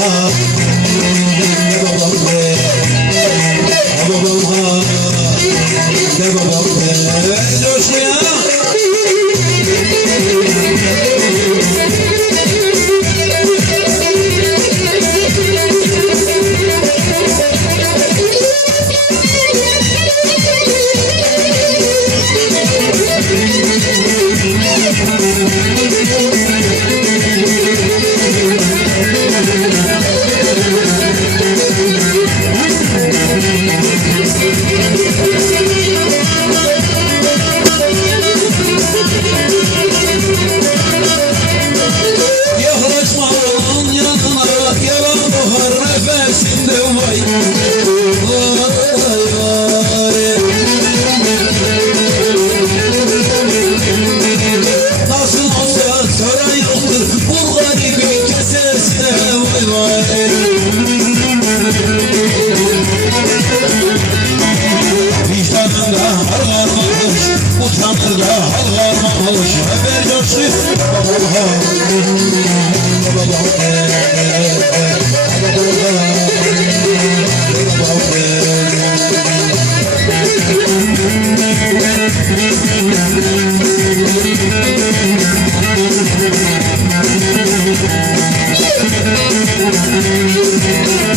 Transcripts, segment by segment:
love.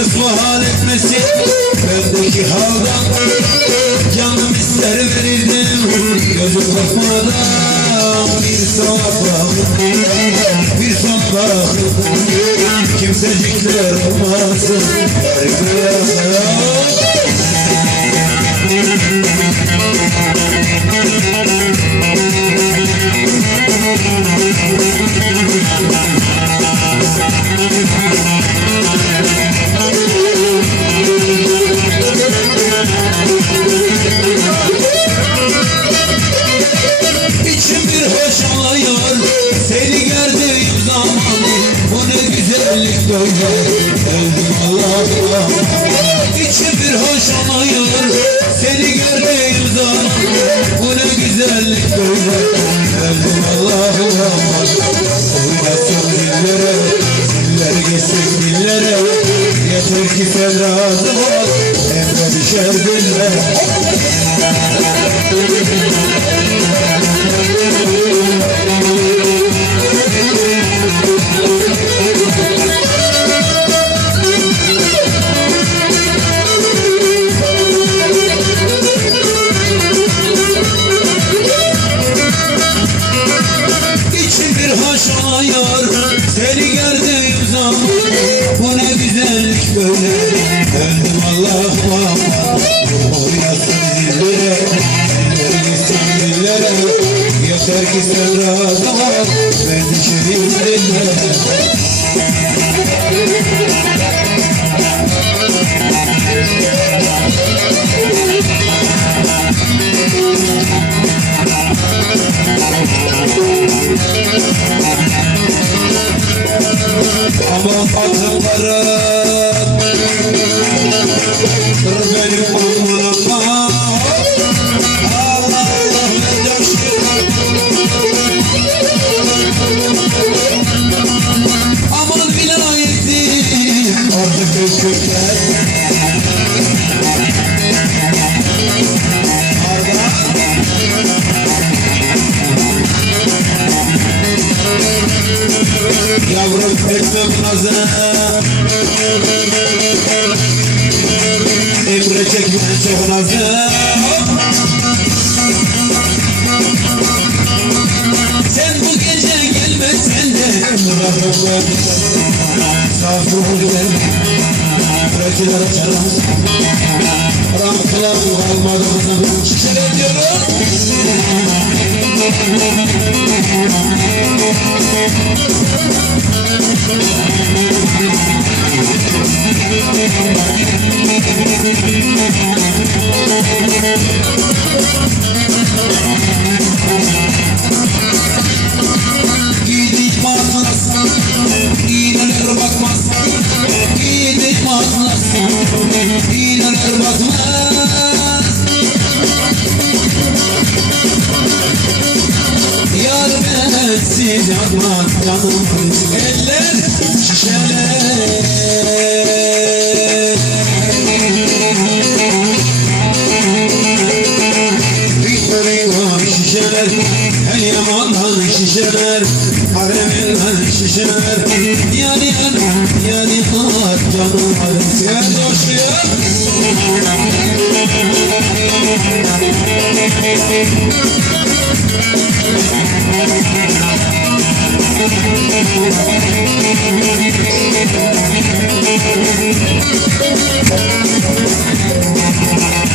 Yalnız muhal etmesin Bendeki haldan. Canım ister verirdim Gözüm bakmadan Bir sana bak Bir sana bak Kimsecikler olmasın. Garip Thank you. Thank you. Yaşanıyor Seni gördüğüm zaman Bu ne güzellik böyle Öldüm Allah'ım İçim bir hoşlanıyor Seni gördüğüm zaman Bu ne güzellik böyle Öldüm Allah'ım Oynasın dillere Diller geçsin dillere Yeter ki sen razı ol Emre düşer dillere İçim böyle Öldüm Allah'ım. Oynasın dillere gitsin dillere Yeter ki sen razı ol Ben dillere Aman akıllarım Yavrum etmem nazım Emre çekmen çok nazım Sen bu gece gelmesen de Sağ solum Bırakılar açarım Ramkılar kalmadı kızım Şişele diyorum Giydik İğneler bakmaz Giydik matlas İğneler bakmaz Yar bensiz yanmaz canım Eller şişeler Victorino şişeler Her yamandan Hareminden şişeler Yani yan Yani yar canım Gel doşluya Giydik matlas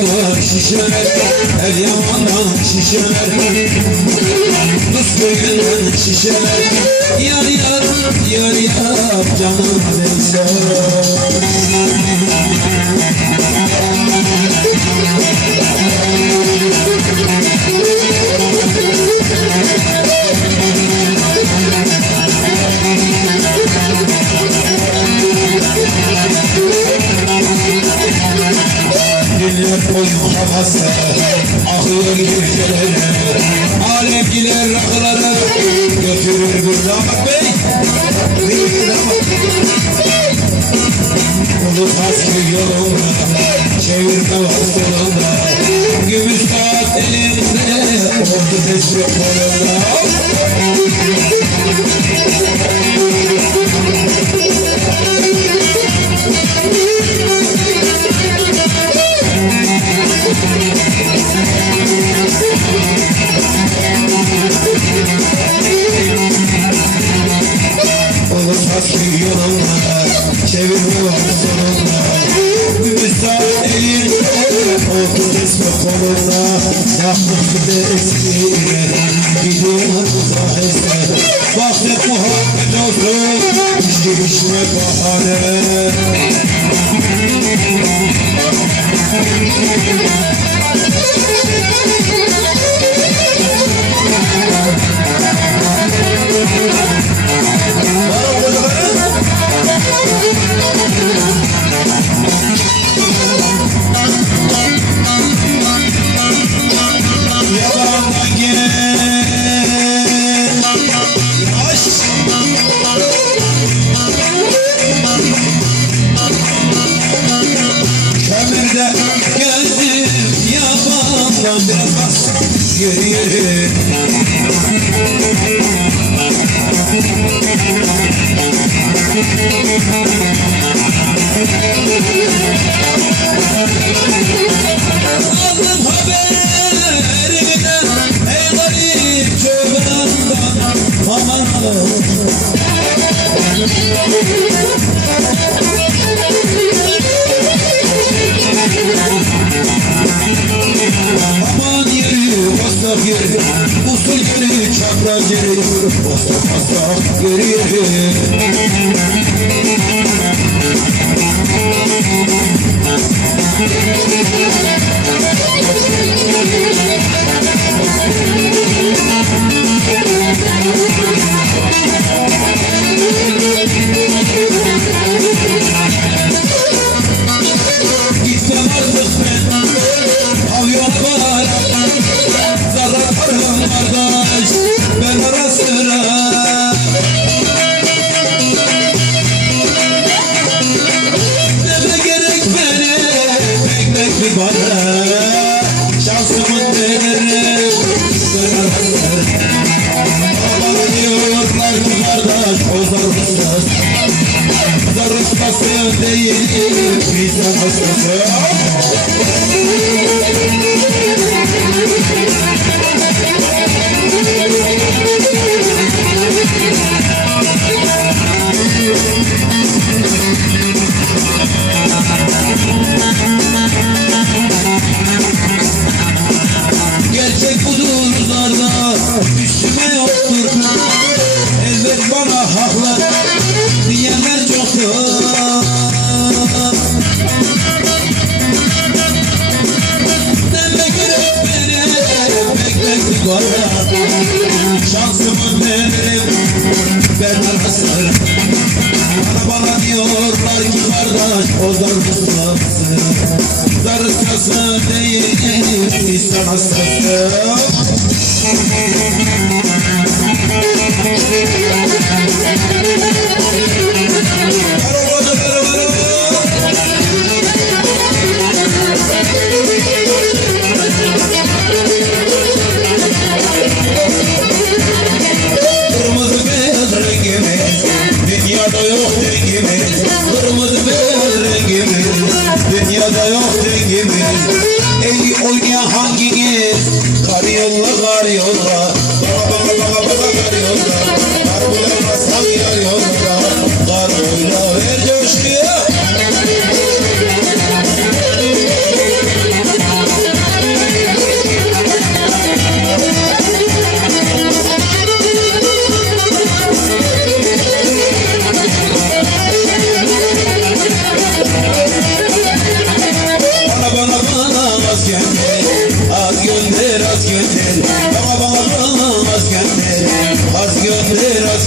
Ringa şişeler Her yamandan şişeler Rus köyünden şişeler Yar yar yar yar canım Leyla Diller koyun havası Akıyor gürcelere Alemgiler rakıları Götürür bir damat bey Bir damat Kulu taski yolunda Çevirme var solunda Gümüş saat elinde Ordu tesbih kolunda Aman yeri, bastak yeri, usul yeri, çakrar yeri, bastak bastak yeri.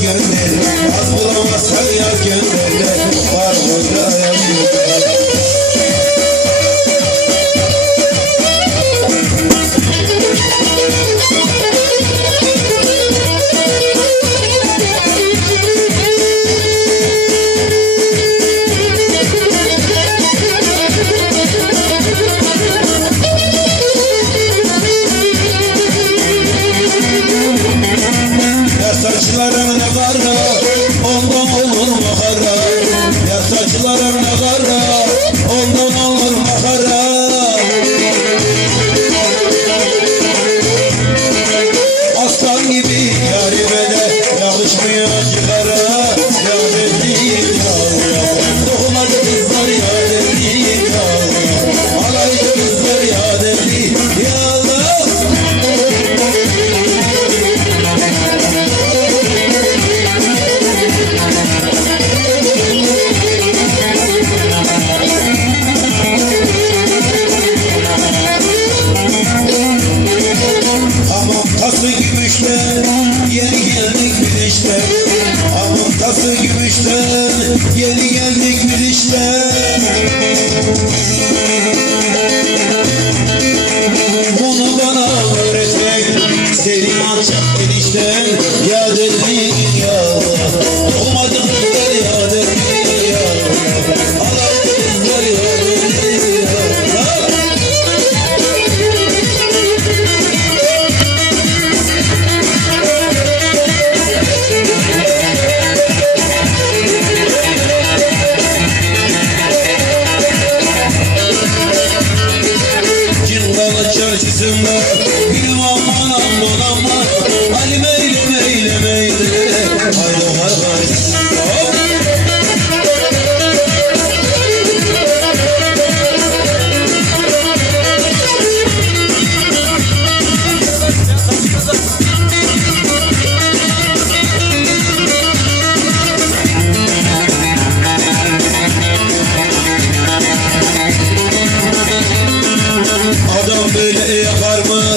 Yeah. olmuyor yıkarım. Adam böyle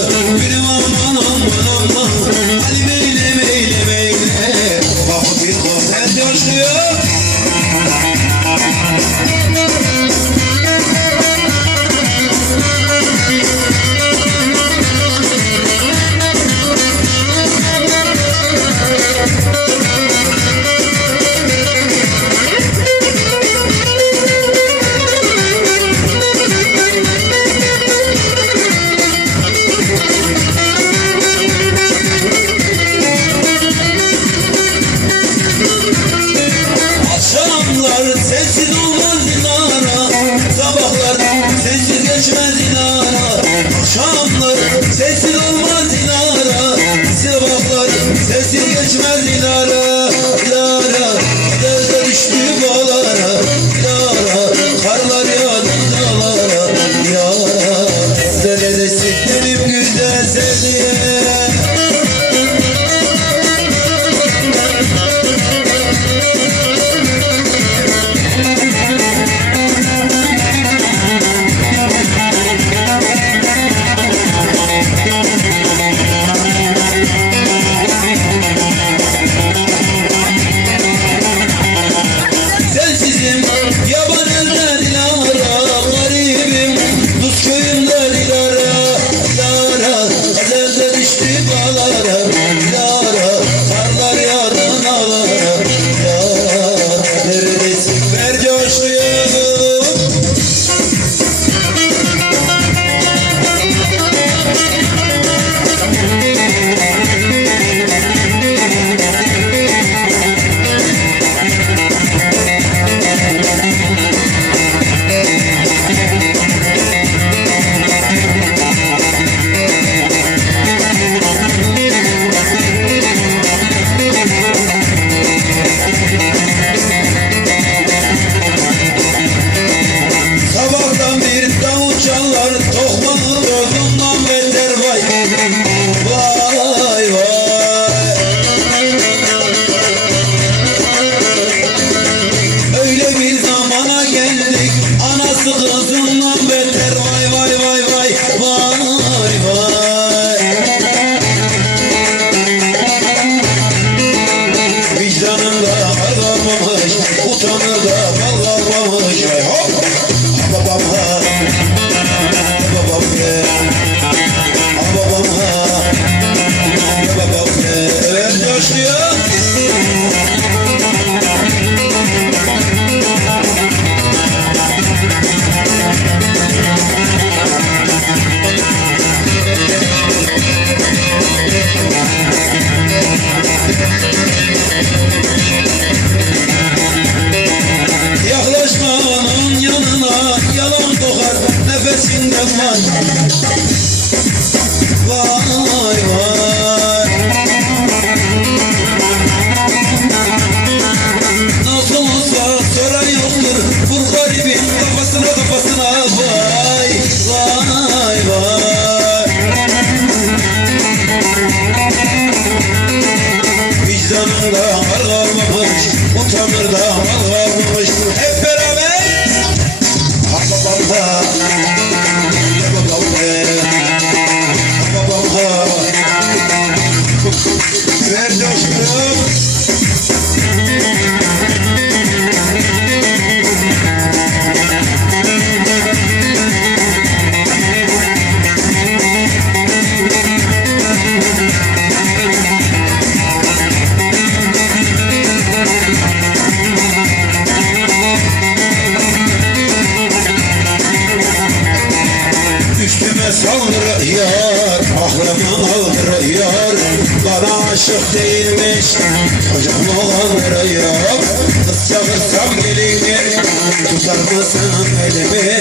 tutar mısın elimi?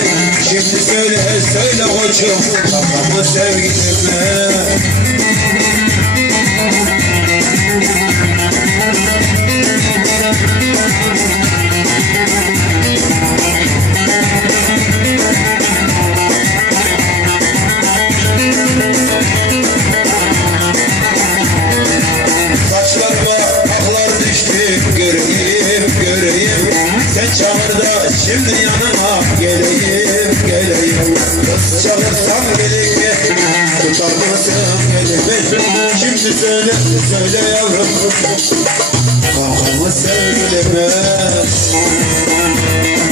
Şimdi söyle söyle koçum Kafamı sevgilime Kimse söyle, söyle yavrum. Kalkamaz sevgilime